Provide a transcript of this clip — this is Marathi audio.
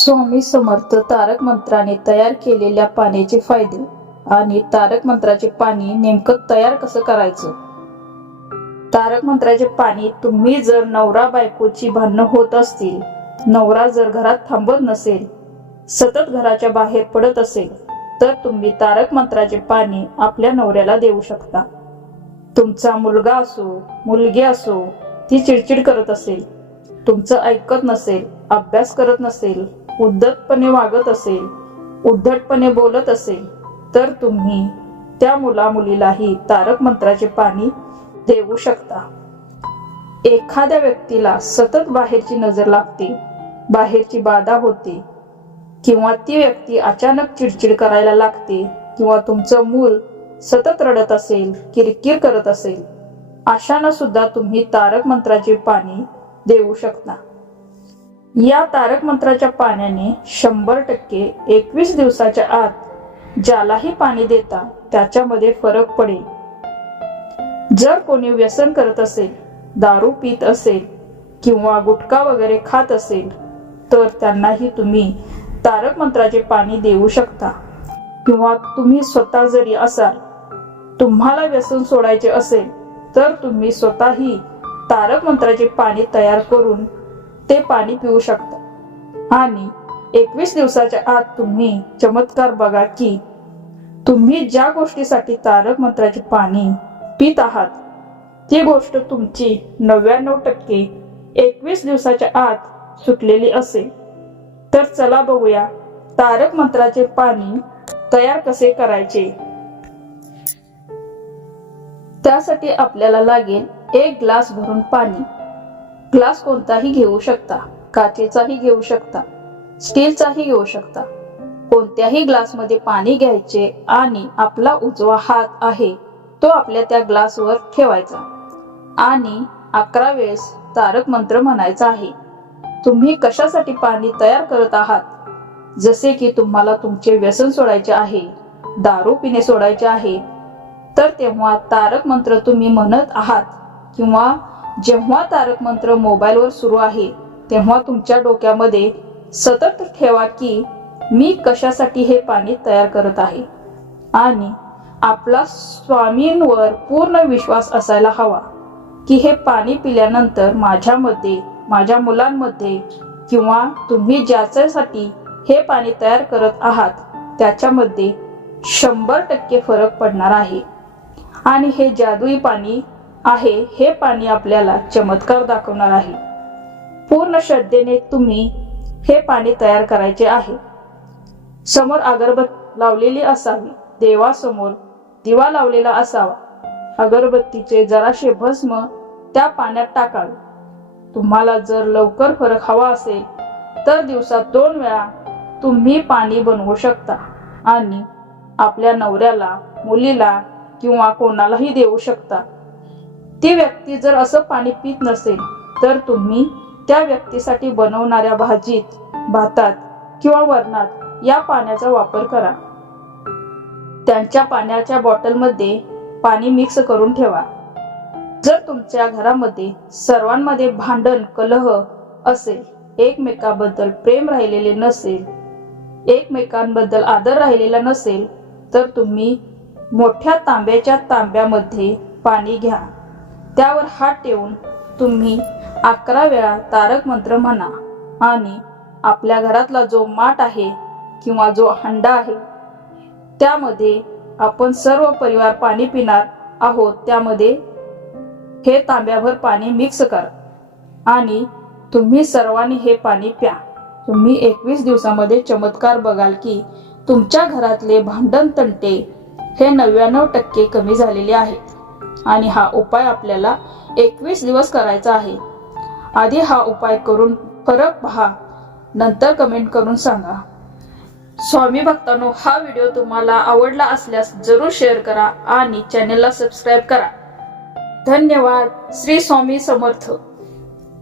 स्वामी समर्थ तारक मंत्राने तयार केलेल्या पाण्याचे फायदे आणि तारक मंत्राचे पाणी नेमकं तयार कसं करायचं? तारक मंत्राचे पाणी तुम्ही जर नवरा बायकोची भांडणं होत असतील नवरा जर घरात थांबत नसेल सतत घराच्या बाहेर पडत असेल तर तुम्ही तारक मंत्राचे पाणी आपल्या नवऱ्याला देऊ शकता. तुमचा मुलगा असो मुलगी असो ती चिडचिड करत असेल तुमचं ऐकत नसेल अभ्यास करत नसेल उद्धटपणे वागत असेल उद्धटपणे बोलत असेल तर तुम्ही त्या मुला मुलीलाही तारक मंत्राचे पाणी देऊ शकता. एखाद्या व्यक्तीला सतत बाहेरची नजर लागते बाहेरची बाधा होते किंवा ती व्यक्ती अचानक चिडचिड करायला लागते किंवा तुमचं मूल सतत रडत असेल किरकिर करत असेल अशांना सुद्धा तुम्ही तारक मंत्राचे पाणी देऊ शकता. या तारक मंत्राच्या पाण्याने शंभर टक्के एकवीस दिवसाच्या आत ज्यालाही पाणी देता त्याच्यामध्ये फरक पडेल. जर कोणी व्यसन करत असेल दारू पित असेल किंवा गुटखा वगैरे खात असेल तर त्यांनाही तुम्ही तारक मंत्राचे पाणी देऊ शकता. किंवा तुम्ही स्वतः जरी असाल तुम्हाला व्यसन सोडायचे असेल तर तुम्ही स्वतःही तारक मंत्राचे पाणी तयार करून ते पाणी पिऊ शकता. आणि एकवीस दिवसाच्या आत तुम्ही चमत्कार बघा की तुम्ही ज्या गोष्टीसाठी तारक मंत्राचे पाणी पित आहात ती गोष्ट तुमची नव्याण्णव टक्के एकवीस दिवसाच्या आत सुटलेली असेल. तर चला बघूया तारक मंत्राचे पाणी तयार कसे करायचे. त्यासाठी आपल्याला लागेल एक ग्लास भरून पाणी. ग्लास कोणताही घेऊ शकता काचेचाही घेऊ शकता स्टीलचाही घेऊ शकता. कोणत्याही ग्लासमध्ये पाणी घ्यायचे आणि आपला उजवा हात आहे तो आपल्या त्या ग्लासवर ठेवायचा. आणि अकरा वेळेस तारक मंत्र म्हणायचा आहे तुम्ही कशासाठी पाणी तयार करत आहात? जसे की तुम्हाला तुमचे व्यसन सोडायचे आहे दारू पिणे सोडायचे आहे तर तेव्हा तारक मंत्र तुम्ही म्हणत आहात किंवा जेव्हा तारक मंत्र मोबाईलवर सुरू आहे तेव्हा तुमच्या डोक्यामध्ये सतत ठेवा की मी कशासाठी हे पाणी तयार करत आहे. आणि आपला स्वामींवर पूर्ण विश्वास असायला हवा की हे पाणी पिल्यानंतर माझ्यामध्ये माझ्या मुलांमध्ये किंवा तुम्ही ज्याच्यासाठी हे पाणी तयार करत आहात त्याच्यामध्ये शंभर टक्के फरक पडणार आहे. आणि हे जादुई पाणी आहे हे पाणी आपल्याला चमत्कार दाखवणार आहे. पूर्ण श्रद्धेने तुम्ही हे पाणी तयार करायचे आहे. समोर अगरबत लावलेली असावी देवासमोर दिवा लावलेला असावा. अगरबत्तीचे जराशे भस्म त्या पाण्यात टाकावे. तुम्हाला जर लवकर फरक हवा असेल तर दिवसात दोन वेळा तुम्ही पाणी बनवू शकता आणि आपल्या नवऱ्याला मुलीला किंवा कोणालाही देऊ शकता. ती व्यक्ती जर असं पाणी पित नसेल तर तुम्ही त्या व्यक्तीसाठी बनवणाऱ्या भाजीत भातात किंवा वरणात या पाण्याचा वापर करा. त्यांच्या पाण्याच्या बॉटलमध्ये पाणी मिक्स करून ठेवा. जर तुमच्या घरामध्ये सर्वांमध्ये भांडण कलह असेल एकमेकाबद्दल प्रेम राहिलेले नसेल एकमेकांबद्दल आदर राहिलेला नसेल तर तुम्ही मोठ्या तांब्याच्या तांब्यामध्ये पाणी घ्या. त्यावर हात ठेवून तुम्ही अकरा वेळा तारक मंत्र म्हणा. आणि आपल्या घरातला जो माठ आहे किंवा जो हंडा आहे त्यामध्ये आपण सर्व परिवार पाणी पिणार आहोत त्यामध्ये हे तांब्याभर पाणी मिक्स करा. आणि तुम्ही सर्वांनी हे पाणी प्या. तुम्ही एकवीस दिवसामध्ये चमत्कार बघाल की तुमच्या घरातले भांडण तंटे हे नव्याण्णव टक्के कमी झालेले आहेत. आणि हा उपाय आपल्याला एकवीस दिवस करायचा आहे. आधी हा उपाय करून फरक पहा. नंतर कमेंट करून सांगा. स्वामी भक्तांनो हा व्हिडिओ तुम्हाला आवडला असल्यास जरूर शेअर करा आणि चॅनेलला सबस्क्राईब करा. धन्यवाद. श्री स्वामी समर्थ.